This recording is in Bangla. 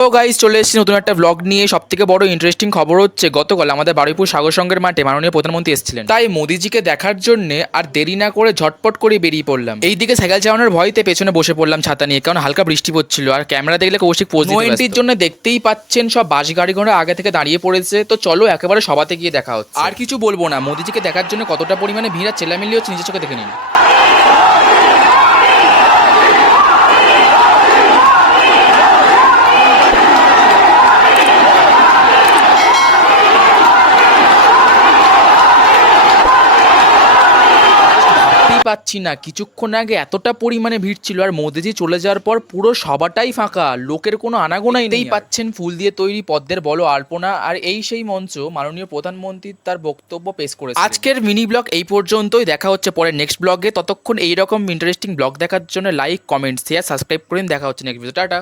তো গাইস চলে এসেছি নতুন একটা ব্লগ নিয়ে। সবথেকে বড় ইন্টারেস্টিং খবর হচ্ছে গতকাল আমাদের বারুইপুর সাগর সংঘের মাঠে মাননীয় প্রধানমন্ত্রী এসেছিলেন। তাই মোদিজিকে দেখার জন্য আর দেরি না করে ঝটপট করে বেরিয়ে পড়লাম। এইদিকে সাইকেল চালানোর ভয়তে পেছনে বসে পড়লাম ছাতা নিয়ে, কারণ হালকা বৃষ্টি পড়ছিল আর ক্যামেরা দেখলে কৌশিক পোজ দিতে ব্যস্ত। এন্ট্রির জন্য দেখতেই পাচ্ছেন সব বাস গাড়ি ঘোড়া আগে থেকে দাঁড়িয়ে পড়েছে। তো চলো একেবারে সবাতে গিয়ে দেখা হচ্ছে। আর কিছু বলবো না, মোদিজিকে দেখার জন্য কতটা পরিমাণে ভিড় আর চেল্লামিল্লি হচ্ছে নিজের চোখে দেখে নিন। পাচ্ছি না, কিছুক্ষণ আগে এতটা পরিমাণে ভিড় ছিল আর মোদিজি চলে যাওয়ার পর পুরো সবাটাই ফাঁকা, লোকের কোনো আনাগোনাই নেই। পাচ্ছেন ফুল দিয়ে তৈরি পদ্মের বলো আলপনা, আর এই সেই মঞ্চ মাননীয় প্রধানমন্ত্রী তার বক্তব্য পেশ করেছে। আজকের মিনি ব্লগ এই পর্যন্তই, দেখা হচ্ছে পরে নেক্সট ব্লগে। ততক্ষণ এইরকম ইন্টারেস্টিং ব্লগ দেখার জন্য লাইক, কমেন্ট, শেয়ার, সাবস্ক্রাইব করে দেখা হচ্ছে নেক্সট ভিডিও। টাটা।